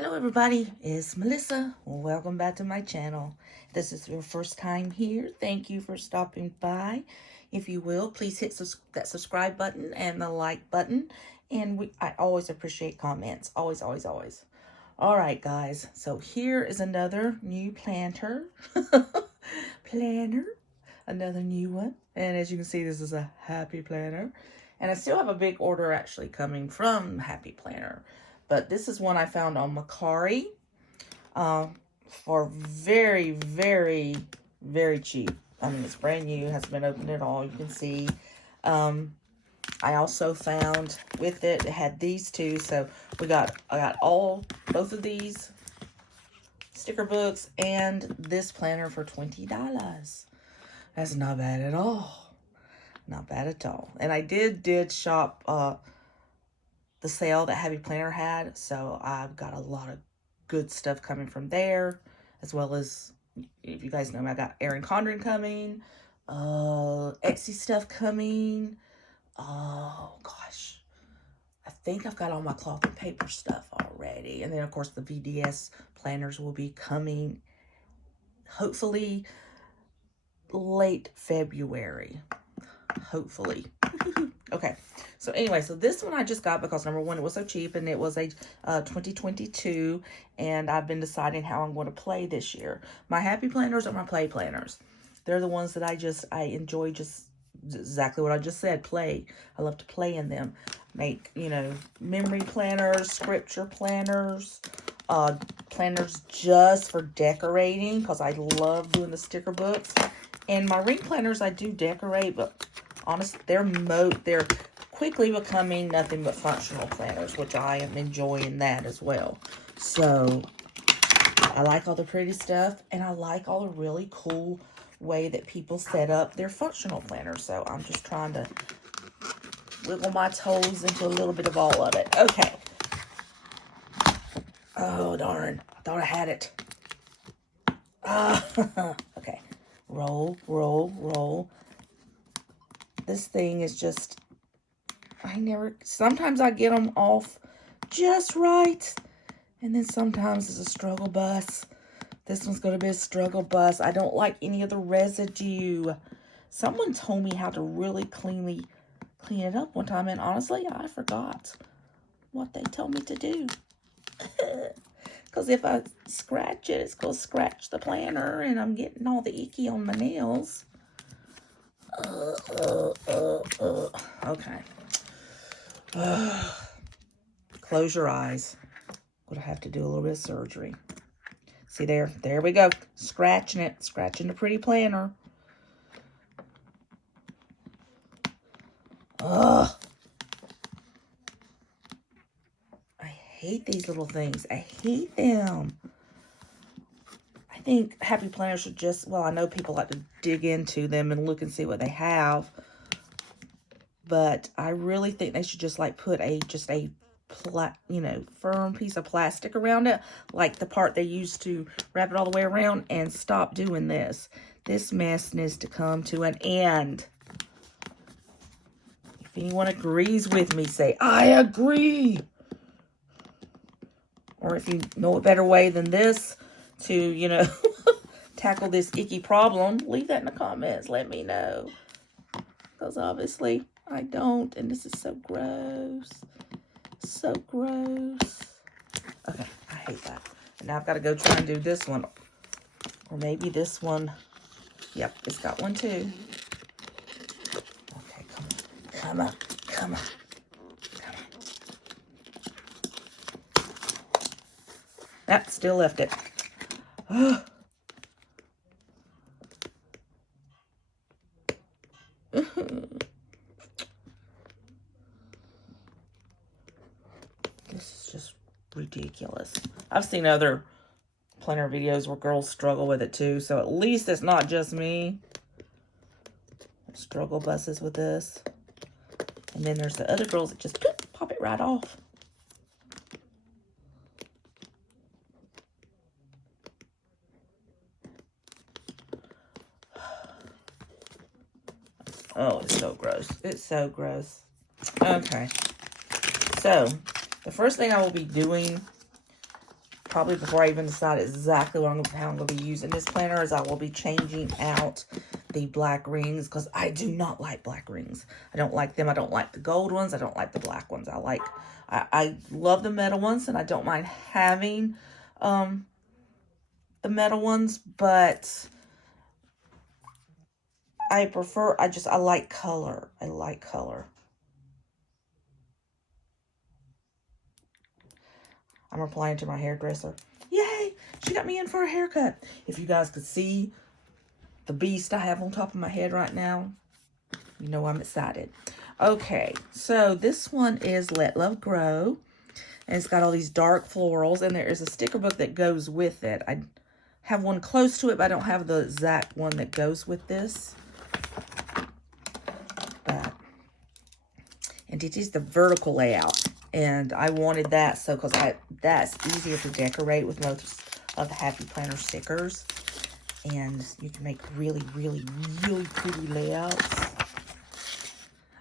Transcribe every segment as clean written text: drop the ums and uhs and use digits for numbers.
Hello everybody, it's Melissa. Welcome back to my channel. If this is your first time here, thank you for stopping by. If you will, please hit that subscribe button and the like button. And I always appreciate comments. Always, always, always. Alright guys, so here is another new planter. Planner. Another new one. And as you can see, this is a Happy Planner. And I still have a big order actually coming from Happy Planner. But this is one I found on Mercari for very, very, very cheap. I mean, it's brand new, hasn't been opened at all, you can see. I also found with it had these two, so I got both of these sticker books and this planner for $20. That's not bad at all. Not bad at all. And I did shop the sale that Happy Planner had, so I've got a lot of good stuff coming from there, as well as, if you guys know me, I got Erin Condren coming, Etsy stuff coming. Oh gosh, I think I've got all my cloth and paper stuff already, and then of course the VDS planners will be coming hopefully late February, hopefully. Okay, so anyway, so this one I just got because number one, it was so cheap, and it was a 2022, and I've been deciding how I'm going to play this year. My Happy Planners are my play planners. They're the ones that I enjoy, just exactly what I just said, play. I love to play in them. Make, you know, memory planners, scripture planners, planners just for decorating, because I love doing the sticker books. And my ring planners I do decorate, but honestly, they're quickly becoming nothing but functional planners, which I am enjoying that as well. So I like all the pretty stuff, and I like all the really cool way that people set up their functional planners. So I'm just trying to wiggle my toes into a little bit of all of it. Okay. Oh, darn. I thought I had it. Okay. Roll, roll, roll. This thing is just, sometimes I get them off just right, and then sometimes it's a struggle bus. This one's going to be a struggle bus. I don't like any of the residue. Someone told me how to really clean it up one time, and honestly, I forgot what they told me to do. Because if I scratch it, it's going to scratch the planner, and I'm getting all the icky on my nails. Okay. Close your eyes. I'm going to have to do a little bit of surgery. See there? There we go. Scratching it. Scratching the pretty planner. Ugh. I hate these little things. I hate them. I think Happy Planners should just, well, I know people like to dig into them and look and see what they have, but I really think they should just like put a firm piece of plastic around it, like the part they used to wrap it all the way around, and stop doing this. This mess needs to come to an end. If anyone agrees with me, say, I agree. Or if you know a better way than this to, you know, tackle this icky problem, leave that in the comments. Let me know. Because obviously I don't. And this is so gross. So gross. Okay, I hate that. And now I've got to go try and do this one. Or maybe this one. Yep, it's got one too. Okay, come on. Come on. Come on. That still left it. This is just ridiculous. I've seen other planner videos where girls struggle with it too, so at least it's not just me. Struggle buses with this. And then there's the other girls that just pop it right off. Oh, it's so gross. It's so gross. Okay. So, the first thing I will be doing probably before I even decide exactly how I'm going to be using this planner, is I will be changing out the black rings, because I do not like black rings. I don't like them. I don't like the gold ones. I don't like the black ones. I love the metal ones, and I don't mind having the metal ones, but I like color. I like color. I'm replying to my hairdresser. Yay! She got me in for a haircut. If you guys could see the beast I have on top of my head right now, you know I'm excited. Okay, so this one is Let Love Grow. And it's got all these dark florals. And there is a sticker book that goes with it. I have one close to it, but I don't have the exact one that goes with this. And it is the vertical layout. And I wanted that because that's easier to decorate with most of the Happy Planner stickers. And you can make really, really, really pretty layouts.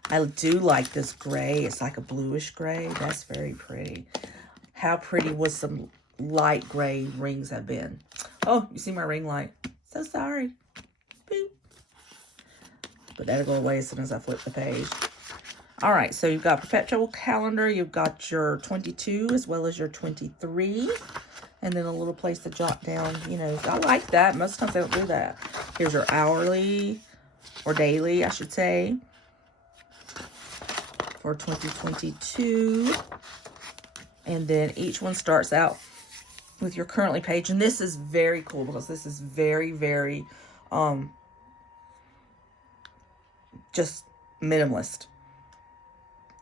I do like this gray. It's like a bluish gray. That's very pretty. How pretty would some light gray rings have been? Oh, you see my ring light. So sorry. Boop. But that'll go away as soon as I flip the page. All right, so you've got perpetual calendar. You've got your 22 as well as your 23. And then a little place to jot down, you know. I like that. Most times they don't do that. Here's your hourly or daily, I should say, for 2022. And then each one starts out with your currently page. And this is very cool because this is very, very just minimalist.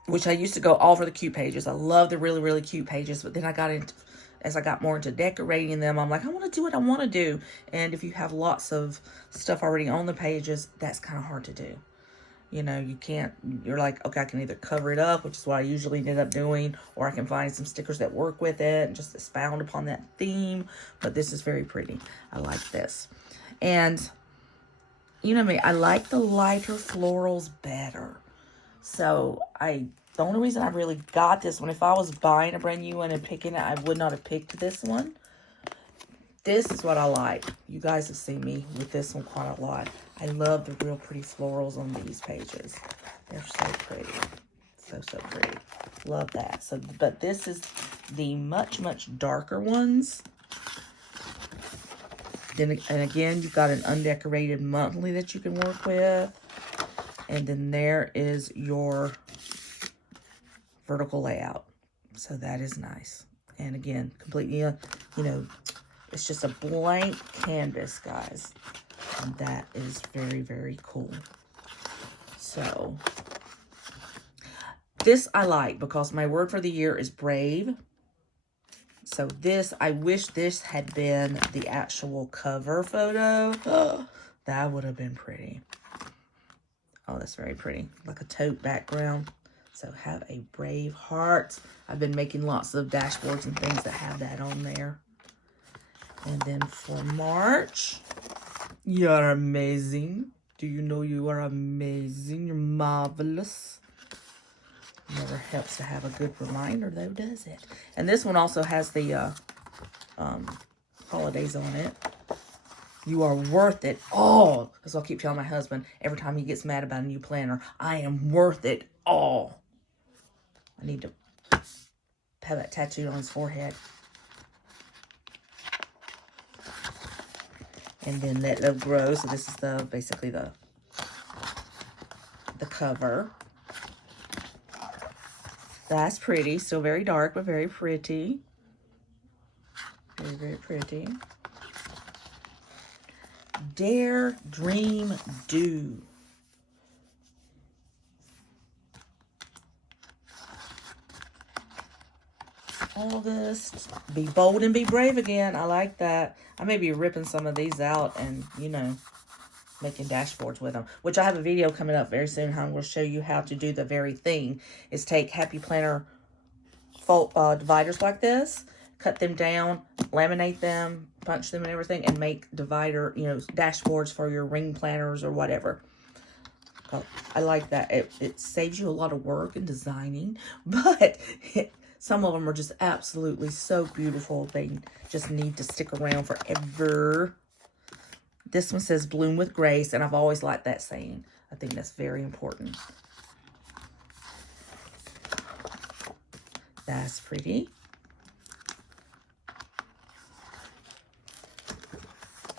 Which I used to go all over the cute pages. I love the really, really cute pages. But then as I got more into decorating them, I'm like, I want to do what I want to do. And if you have lots of stuff already on the pages, that's kind of hard to do. You know, you're like, okay, I can either cover it up, which is what I usually end up doing, or I can find some stickers that work with it and just expound upon that theme. But this is very pretty. I like this. And, you know me, I like the lighter florals better. So the only reason I really got this one, if I was buying a brand new one and picking it, I would not have picked this one. This is what I like. You guys have seen me with this one quite a lot. I love the real pretty florals on these pages. They're so pretty. So, so pretty. Love that. So, but this is the much, much darker ones. And again, you've got an undecorated monthly that you can work with. And then there is your vertical layout. So that is nice. And again, completely, you know, it's just a blank canvas, guys. And that is very, very cool. So this I like because my word for the year is brave. So this, I wish this had been the actual cover photo. Oh, that would have been pretty. Oh, that's very pretty. Like a tote background. So have a brave heart. I've been making lots of dashboards and things that have that on there. And then for March, you're amazing. Do you know you are amazing? You're marvelous. Never helps to have a good reminder, though, does it? And this one also has the holidays on it. You are worth it all. That's what I keep telling my husband every time he gets mad about a new planner. I am worth it all. I need to have that tattooed on his forehead. And then Let Love Grow. So this is basically the cover. That's pretty. Still very dark, but very pretty. Very, very pretty. Dare, Dream, Do. August. Be bold and be brave again. I like that. I may be ripping some of these out and, you know, making dashboards with them. Which I have a video coming up very soon. How I'm going to show you how to do the very thing. Is take Happy Planner dividers like this. Cut them down. Laminate them. Punch them and everything. And make divider, you know, dashboards for your ring planners or whatever. I like that. It saves you a lot of work in designing. But Some of them are just absolutely so beautiful. They just need to stick around forever. This one says bloom with grace, and I've always liked that saying. I think that's very important. That's pretty.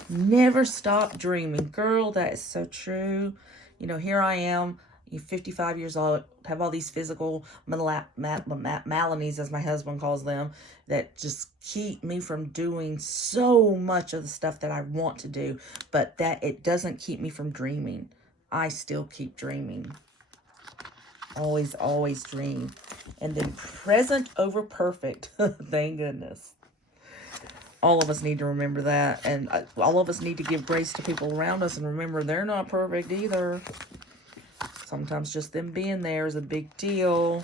Never stop dreaming. Girl, that is so true. You know, here I am, 55 years old, have all these physical maladies, as my husband calls them, that just keep me from doing so much of the stuff that I want to do, but that it doesn't keep me from dreaming. I still keep dreaming. Always, always dream. And then present over perfect. Thank goodness. All of us need to remember that. And all of us need to give grace to people around us and remember they're not perfect either. Sometimes just them being there is a big deal.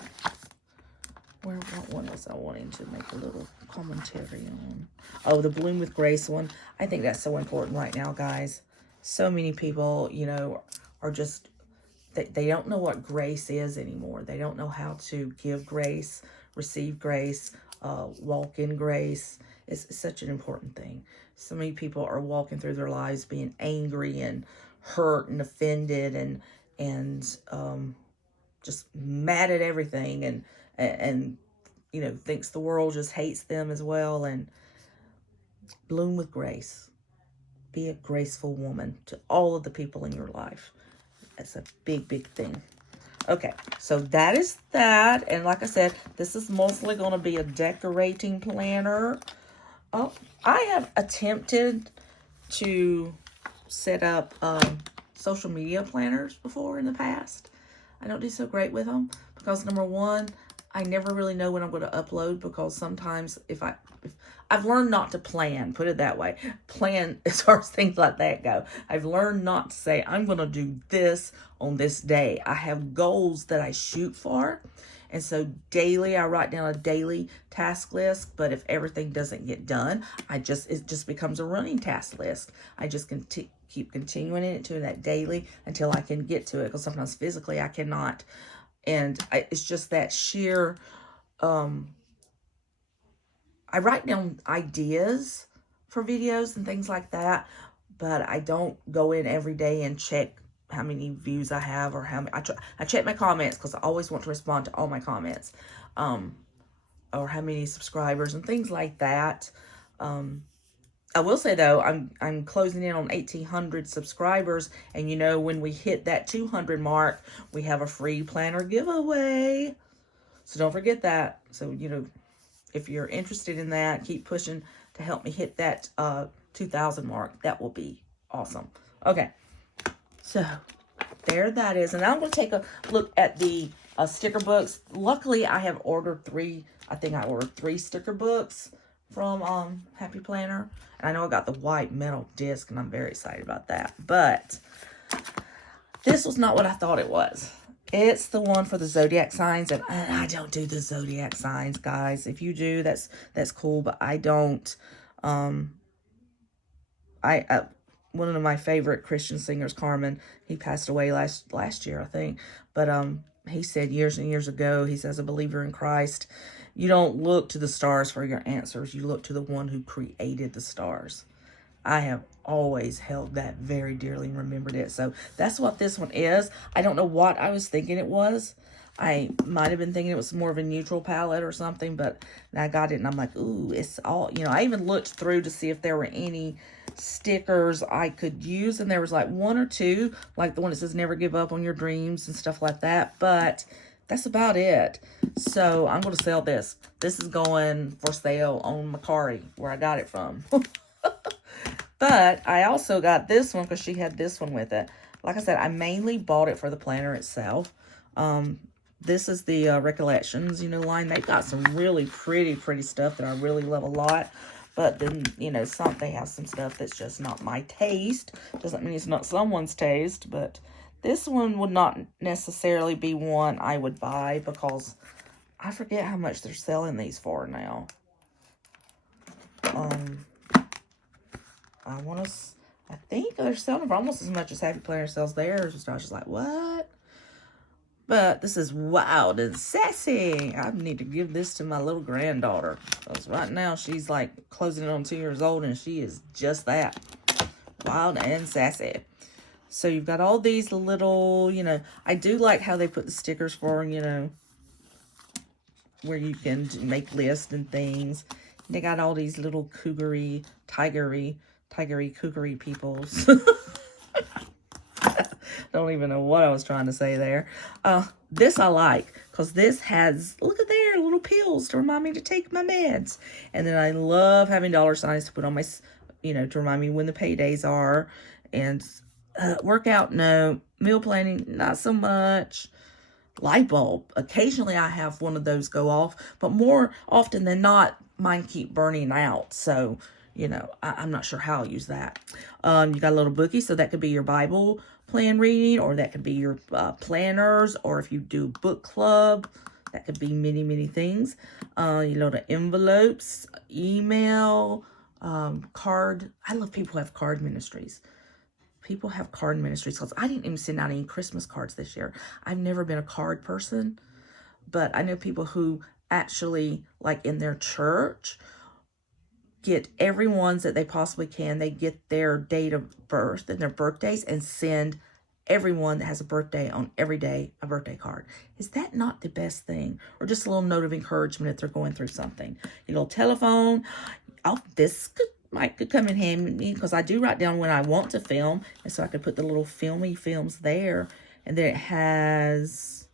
What one was I wanting to make a little commentary on? Oh, the Bloom with Grace one. I think that's so important right now, guys. So many people, you know, are just, they don't know what grace is anymore. They don't know how to give grace, receive grace, walk in grace. It's such an important thing. So many people are walking through their lives being angry and hurt and offended and just mad at everything and you know, thinks the world just hates them as well. And bloom with grace. Be a graceful woman to all of the people in your life. That's a big, big thing. Okay, so that is that. And like I said, this is mostly going to be a decorating planner. Oh, I have attempted to set up social media planners before in the past. I don't do so great with them because, number one, I never really know when I'm going to upload, because sometimes if I've learned not to plan, put it that way, plan as far as things like that go. I've learned not to say, I'm going to do this on this day. I have goals that I shoot for. And so daily, I write down a daily task list. But if everything doesn't get done, it just becomes a running task list. I just keep continuing it to that daily until I can get to it. Because sometimes physically I cannot. And it's just that sheer, I write down ideas for videos and things like that, but I don't go in every day and check how many views I have or how many. I check my comments because I always want to respond to all my comments, or how many subscribers and things like that. I will say though, I'm closing in on 1,800 subscribers, and you know, when we hit that 200 mark, we have a free planner giveaway. So don't forget that. So, you know, if you're interested in that, keep pushing to help me hit that 2,000 mark. That will be awesome. Okay, so there that is. And now I'm going to take a look at the sticker books. Luckily, I have ordered 3. I think I ordered 3 sticker books from Happy Planner. And I know I got the white metal disc, and I'm very excited about that. But this was not what I thought it was. It's the one for the zodiac signs, and I don't do the zodiac signs, guys. If you do, that's cool, but I don't. One of my favorite Christian singers, Carmen, he passed away last year, I think. But he said years and years ago, he says, a believer in Christ, you don't look to the stars for your answers. You look to the one who created the stars. I have always held that very dearly and remembered it. So that's what this one is. I don't know what I was thinking it was. I might have been thinking it was more of a neutral palette or something, but I got it and I'm like, ooh, it's all, you know, I even looked through to see if there were any stickers I could use, and there was like 1 or 2, like the one that says never give up on your dreams and stuff like that, but that's about it. So I'm going to sell this. This is going for sale on Mercari, where I got it from. But I also got this one because she had this one with it. Like I said, I mainly bought it for the planner itself. This is the Recollections, you know, line. They've got some really pretty stuff that I really love a lot. But then, you know, they have some stuff that's just not my taste. Doesn't mean it's not someone's taste, but this one would not necessarily be one I would buy, because I forget how much they're selling these for now. I think they're selling for almost as much as Happy Planner sells theirs. So I was just like, what? But this is wild and sassy. I need to give this to my little granddaughter. Because right now she's like closing in on 2 years old and she is just that. Wild and sassy. So you've got all these little, I do like how they put the stickers for, where you can make lists and things. They got all these little tigery, kookery peoples. Don't even know what I was trying to say there. This I like, because this has, look at there, little pills to remind me to take my meds. And then I love having dollar signs to put on my, to remind me when the paydays are. And workout, no. Meal planning, not so much. Light bulb. Occasionally I have one of those go off, but more often than not, mine keep burning out. So, I'm not sure how I'll use that. You got a little bookie, so that could be your Bible plan reading, or that could be your planners, or if you do book club, that could be many, many things. The envelopes, email, card. I love people who have card ministries. People have card ministries, because I didn't even send out any Christmas cards this year. I've never been a card person, but I know people who actually, like in their church, get everyone's that they possibly can. They get their date of birth and their birthdays and send everyone that has a birthday on every day a birthday card. Is that not the best thing? Or just a little note of encouragement if they're going through something. Your little telephone. Oh, this could come in handy, because I do write down when I want to film, and so I could put the little films there. And then it has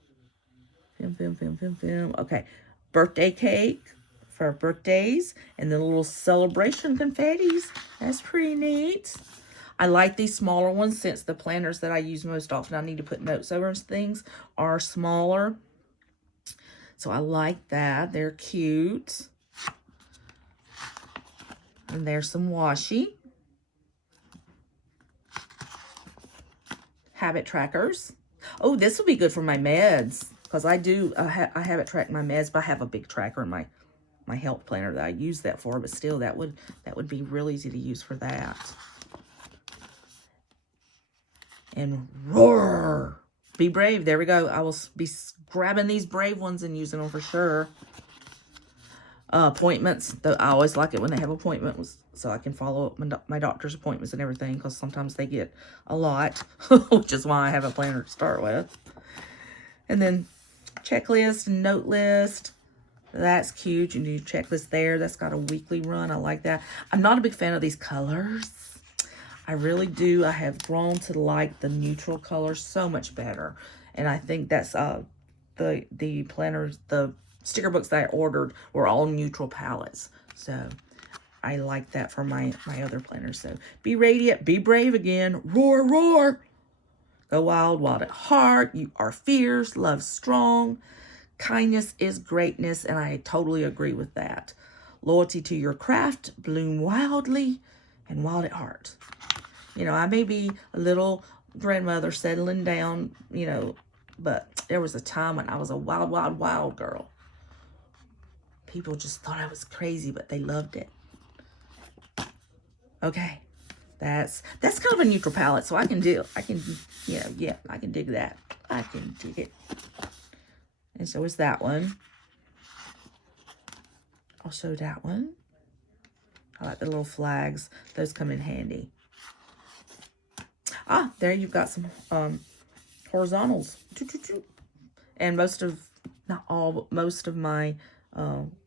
film. Okay, birthday cake for birthdays, and the little celebration confettis. That's pretty neat. I like these smaller ones, since the planners that I use most often, I need to put notes over things, are smaller. So I like that. They're cute. And there's some washi. Habit trackers. Oh, this will be good for my meds, because I habit track my meds, but I have a big tracker in my health planner that I use that for, but still that would be real easy to use for that. And roar. Be brave. There we go. I will be grabbing these brave ones and using them for sure. Appointments. I always like it when they have appointments, so I can follow up my doctor's appointments and everything, because sometimes they get a lot, which is why I have a planner to start with. And then checklist and note list. That's cute. You need a checklist there. That's got a weekly run. I like that. I'm not a big fan of these colors. I really do. I have grown to like the neutral colors so much better. And I think that's the planners, the sticker books that I ordered were all neutral palettes. So I like that for my other planners. So be radiant, be brave again. Roar, roar. Go wild, wild at heart. You are fierce, love strong. Kindness is greatness, and I totally agree with that. Loyalty to your craft, bloom wildly, and wild at heart. I may be a little grandmother settling down, but there was a time when I was a wild, wild, wild girl. People just thought I was crazy, but they loved it. Okay. That's kind of a neutral palette, so I can dig that. I can dig it. And so is that one. I'll show that one. I like the little flags. Those come in handy. There you've got some horizontals. And most of my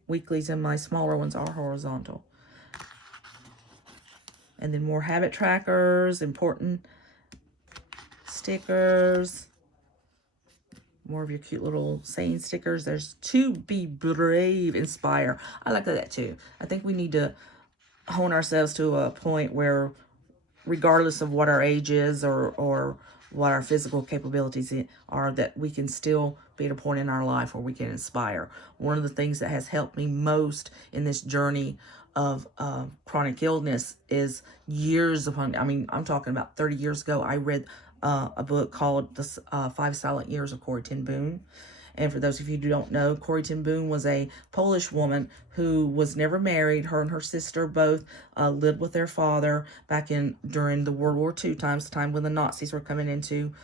weeklies and my smaller ones are horizontal. And then more habit trackers, important stickers, more of your cute little saying stickers. There's to be brave, inspire. I like that too. I think we need to hone ourselves to a point where, regardless of what our age is or what our physical capabilities are, that we can still be at a point in our life where we can inspire. One of the things that has helped me most in this journey of chronic illness is I'm talking about 30 years ago, I read a book called The 5 Silent Years of Corrie ten Boom. And for those of you who don't know, Corrie ten Boom was a Polish woman who was never married. Her and her sister both lived with their father back during the World War II times, the time when the Nazis were coming into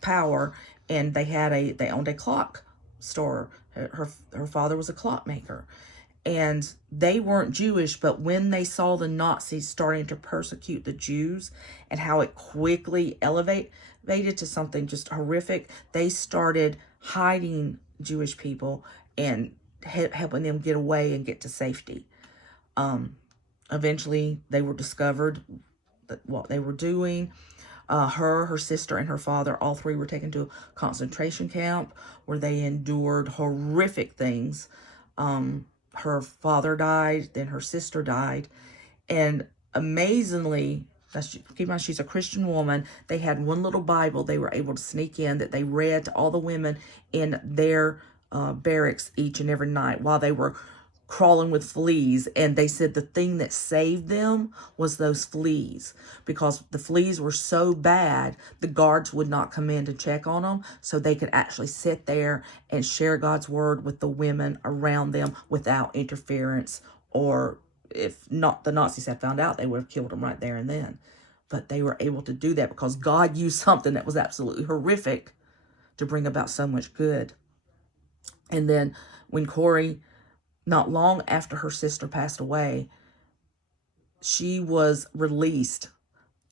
power. and they owned a clock store. Her father was a clockmaker, and they weren't Jewish, but when they saw the Nazis starting to persecute the Jews and how it quickly elevated to something just horrific, they started hiding Jewish people and helping them get away and get to safety. Eventually, they were discovered what they were doing. Her sister, and her father, all three were taken to a concentration camp where they endured horrific things. Her father died, then her sister died. And amazingly, keep in mind, she's a Christian woman. They had one little Bible they were able to sneak in that they read to all the women in their barracks each and every night while they were crawling with fleas. And they said the thing that saved them was those fleas, because the fleas were so bad the guards would not come in to check on them, so they could actually sit there and share God's word with the women around them without interference, or if not, the Nazis had found out, they would have killed them right there and then. But they were able to do that because God used something that was absolutely horrific to bring about so much good. And then when Corrie, not long after her sister passed away, she was released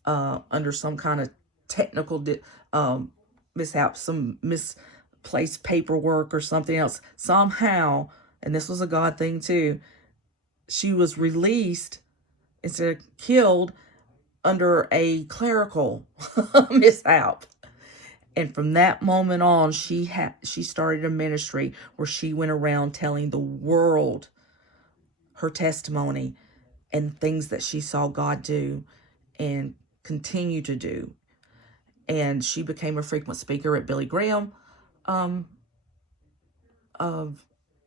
under some kind of technical mishap, some misplaced paperwork or something else. Somehow, and this was a God thing too, she was released instead of killed under a clerical mishap. And from that moment on, she started a ministry where she went around telling the world her testimony and things that she saw God do and continue to do. And she became a frequent speaker at Billy Graham of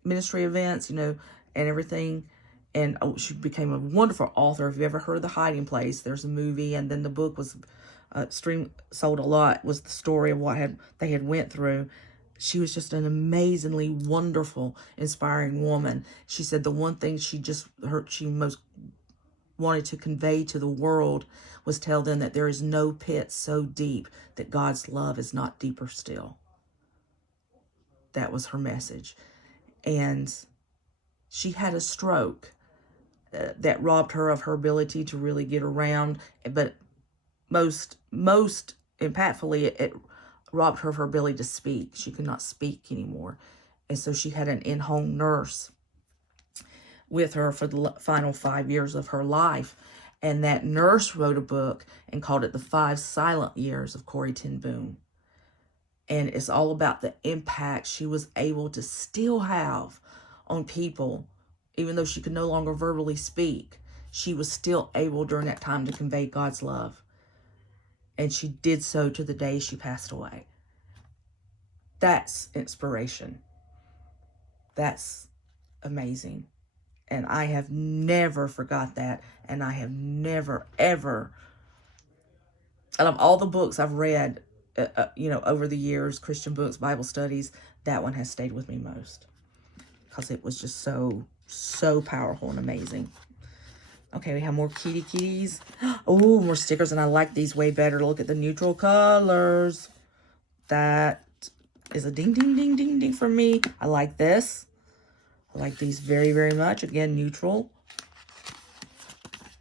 ministry events, and everything. And she became a wonderful author. If you ever heard The Hiding Place, there's a movie, and then the book was sold a lot, was the story of what they had went through. She was just an amazingly wonderful, inspiring woman. She said the one thing she most wanted to convey to the world was tell them that there is no pit so deep that God's love is not deeper still. That was her message. And she had a stroke that robbed her of her ability to really get around, but most impactfully, it robbed her of her ability to speak. She could not speak anymore. And so she had an in-home nurse with her for the final 5 years of her life. And that nurse wrote a book and called it The 5 Silent Years of Corrie ten Boom. And it's all about the impact she was able to still have on people. Even though she could no longer verbally speak, she was still able during that time to convey God's love. And she did so to the day she passed away. That's inspiration. That's amazing. And I have never forgot that. And I have never, ever, out of all the books I've read, over the years, Christian books, Bible studies, that one has stayed with me most. Because it was just so powerful and amazing. Okay, we have more kitties. Oh, more stickers, and I like these way better. Look at the neutral colors. That is a ding, ding, ding, ding, ding for me. I like this. I like these very, very much. Again, neutral.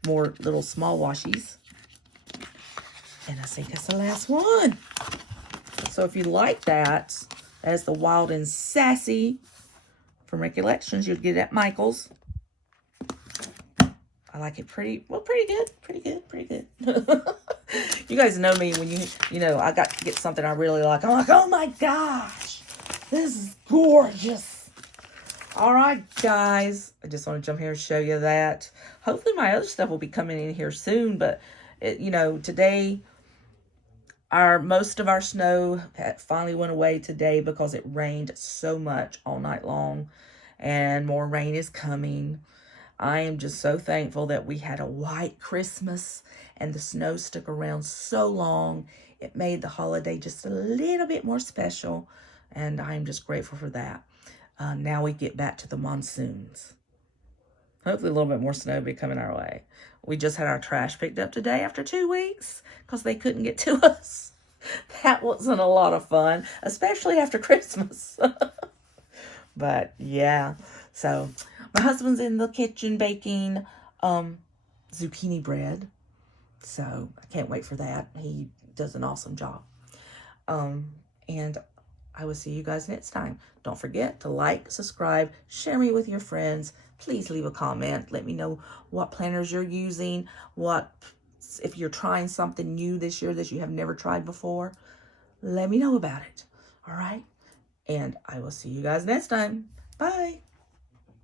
More little small washies. And I think that's the last one. So if you like that, that's the Wild and Sassy from Recollections. You'll get it at Michael's. I like it pretty good. You guys know me when I got to get something I really like. I'm like, oh my gosh, this is gorgeous. All right, guys, I just want to jump here and show you that. Hopefully my other stuff will be coming in here soon, but today, most of our snow finally went away today because it rained so much all night long, and more rain is coming. I am just so thankful that we had a white Christmas and the snow stuck around so long. It made the holiday just a little bit more special, and I am just grateful for that. Now we get back to the monsoons. Hopefully a little bit more snow will be coming our way. We just had our trash picked up today after 2 weeks because they couldn't get to us. That wasn't a lot of fun, especially after Christmas. But yeah, so my husband's in the kitchen baking zucchini bread. So I can't wait for that. He does an awesome job. And I will see you guys next time. Don't forget to like, subscribe, share me with your friends. Please leave a comment. Let me know what planners you're using, if you're trying something new this year that you have never tried before. Let me know about it. All right? And I will see you guys next time. Bye.